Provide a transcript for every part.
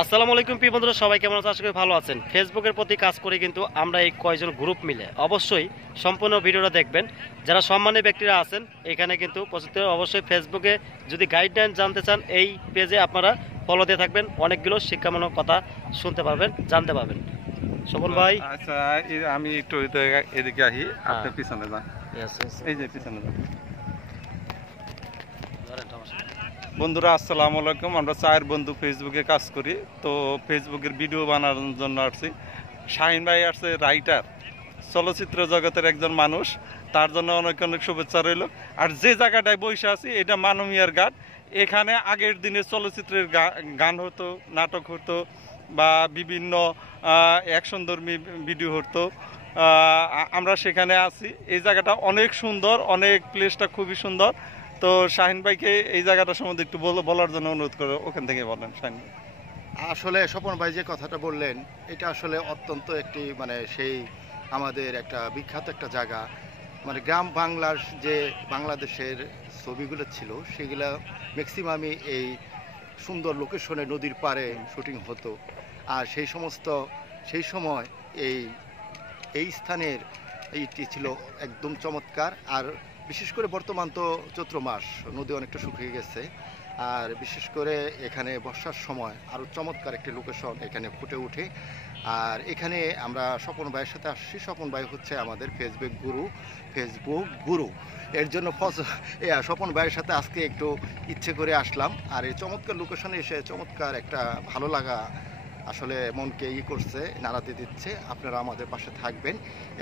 আসসালামু আলাইকুম প্রিয় বন্ধুরা, সবাই কেমন আছেন? আশা করি ভালো আছেন। ফেসবুকের প্রতি কাজ করে কিন্তু আমরা এই কয়েকজন গ্রুপ মিলে অবশ্যই সম্পূর্ণ ভিডিওটা দেখবেন। যারা সম্মানী ব্যক্তিরা আছেন এখানে কিন্তু প্রস্তুত অবশ্যই ফেসবুকে যদি গাইডলাইন জানতে চান এই পেজে আপনারা ফলো দিয়ে থাকবেন, অনেকগুলো শিক্ষামূলক কথা শুনতে পারবেন, জানতে পারবেন। স্বপন ভাই, আচ্ছা আমি একটু এদিকে আহি, আপনি পিছনে যান। এই যে পিছনে যান। বন্ধুরা আসসালামু আলাইকুম, আমরা চায়ের বন্ধু ফেসবুকে কাজ করি। তো ফেসবুকের ভিডিও বানানোর জন্য আসছি। শাহিন ভাই আসছে রাইটার, চলচ্চিত্র জগতের একজন মানুষ, তার জন্য অনেক অনেক শুভেচ্ছা রইল। আর যে জায়গাটায় বসে আছি এটা মানমিয়ার ঘাট। এখানে আগের দিনে চলচ্চিত্রের গান হতো, নাটক হতো বা বিভিন্ন অ্যাকশনধর্মী ভিডিও হতো। আমরা সেখানে আছি। এই জায়গাটা অনেক সুন্দর, অনেক প্লেসটা খুবই সুন্দর। তো শাহিন ভাইকে এই জায়গাটা সম্বন্ধে একটু বলার জন্য অনুরোধ করে, ওখান থেকে বলেন শাহিন ভাই। আসলে স্বপন ভাই যে কথাটা বললেন এটা আসলে অত্যন্ত একটি সেই আমাদের একটা বিখ্যাত একটা জায়গা। গ্রাম বাংলার যে বাংলাদেশের ছবিগুলো ছিল সেগুলো ম্যাক্সিমামই এই সুন্দর লোকেশনে নদীর পাড়ে শুটিং হতো। আর সেই সময় এই স্থানের এইটি ছিল একদম চমৎকার। আর বিশেষ করে বর্তমান তো চৈত্র মাস, নদী অনেকটা শুকিয়ে গেছে। আর বিশেষ করে এখানে বর্ষার সময় আরও চমৎকার একটি লোকেশন এখানে ফুটে ওঠে। আর এখানে আমরা স্বপন ভাইয়ের সাথে আসছি। স্বপন ভাই হচ্ছে আমাদের ফেসবুক গুরু। এর জন্য স্বপন ভাইয়ের সাথে আজকে একটু ইচ্ছে করে আসলাম। আর এই চমৎকার লোকেশনে এসে চমৎকার একটা ভালো লাগা আসলে মনকে করছে, নাড়াতে দিচ্ছে। আপনারা আমাদের পাশে থাকবেন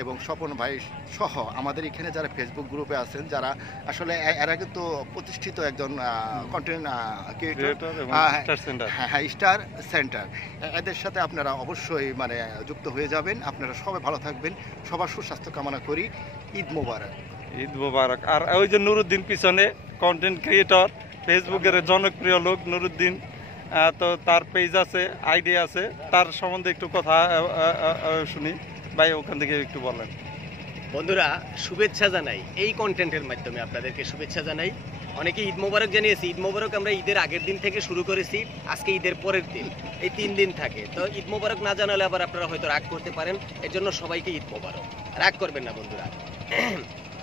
এবং স্বপন ভাই সহ আমাদের এখানে যারা ফেসবুক গ্রুপে আছেন, যারা আসলে এরা কিন্তু প্রতিষ্ঠিত একজন কন্টেন্ট ক্রিয়েটর, স্টার সেন্টার, এদের সাথে আপনারা অবশ্যই যুক্ত হয়ে যাবেন। আপনারা সবাই ভালো থাকবেন, সবার সুস্বাস্থ্য কামনা করি। ঈদ মোবারক। ঈদ মোবারক। আর ওই যে নুরুদ্দিন পিছনে কন্টেন্ট ক্রিয়েটর, ফেসবুকের জনপ্রিয় লোক নুরুদ্দিন, তো তার পেজ আছে, আইডি আছে, তার সম্বন্ধে একটু কথা শুনি। ভাই ওখান থেকে একটু বলেন। বন্ধুরা শুভেচ্ছা জানাই, এই কন্টেন্টের মাধ্যমে আপনাদেরকে শুভেচ্ছা জানাই। অনেকে ঈদ মোবারক জানিয়েছি। ঈদ মোবারক আমরা ঈদের আগের দিন থেকে শুরু করেছি, আজকে ঈদের পরের দিন, এই 3 দিন থাকে। তো ঈদ মোবারক না জানালে আবার আপনারা হয়তো রাগ করতে পারেন, এর জন্য সবাইকে ঈদ মোবারক। রাগ করবেন না বন্ধুরা।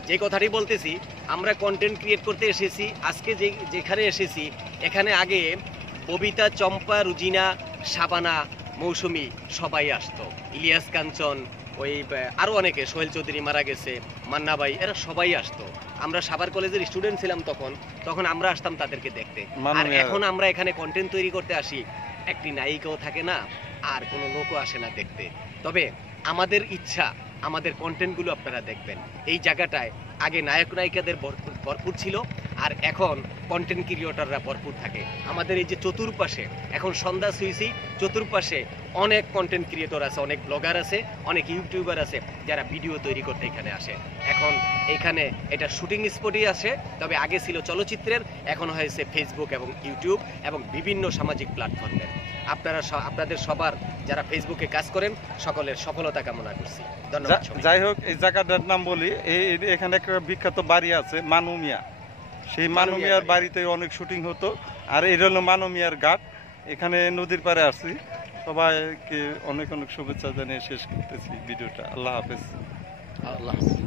যে কথাটি বলতেছি, আমরা কন্টেন্ট ক্রিয়েট করতে এসেছি। আজকে যেখানে এসেছি এখানে আগে ববিতা, চম্পা, রুজিনা, শাবানা, মৌসুমী সবাই আসতো। ইলিয়াস কাঞ্চন, ওই আরো অনেকে, সোহেল চৌধুরী মারা গেছে, মান্না ভাই, এরা সবাই আসতো। আমরা সাভার কলেজের স্টুডেন্ট ছিলাম তখন আমরা আসতাম তাদেরকে দেখতে। আর এখন আমরা এখানে কন্টেন্ট তৈরি করতে আসি, একটি নায়িকাও থাকে না, আর কোনো লোকও আসে না দেখতে। তবে আমাদের ইচ্ছা আমাদের কন্টেন্টগুলো আপনারা দেখবেন। এই জায়গাটায় আগে নায়ক নায়িকাদের ভরপুর ছিল, আর এখন কন্টেন্ট ক্রিয়েটররা ভরপুর থাকে। আমাদের এই যে চতুর্পাশে এখন সন্ধ্যা সুইসি, চতুর্পাশে অনেক কন্টেন্ট ক্রিয়েটর আছে, অনেক ব্লগার আছে, অনেক ইউটিউবার আছে যারা ভিডিও তৈরি করতে এখানে আসে। এখন এখানে এটা শুটিং স্পটই আছে, তবে আগে ছিল চলচ্চিত্রের, এখন হয়েছে ফেসবুক এবং ইউটিউব এবং বিভিন্ন সামাজিক প্ল্যাটফর্মের। আপনাদের সবার যারা ফেসবুকে কাজ করেন সকলের সফলতা কামনা করছি। ধন্যবাদ। যাই হোক, এই জায়গাটার নাম বলি, এখানে একটা বিখ্যাত বাড়ি আছে মানুমিয়া। সেই মানুমিয়ার বাড়িতে অনেক শুটিং হতো। আর এটা হলো মানুমিয়ার ঘাট। এখানে নদীর পাড়ে আসছি। সবাইকে অনেক অনেক শুভেচ্ছা জানিয়ে শেষ করতেছি ভিডিওটা। আল্লাহ হাফেজ। আল্লাহ হাফেজ।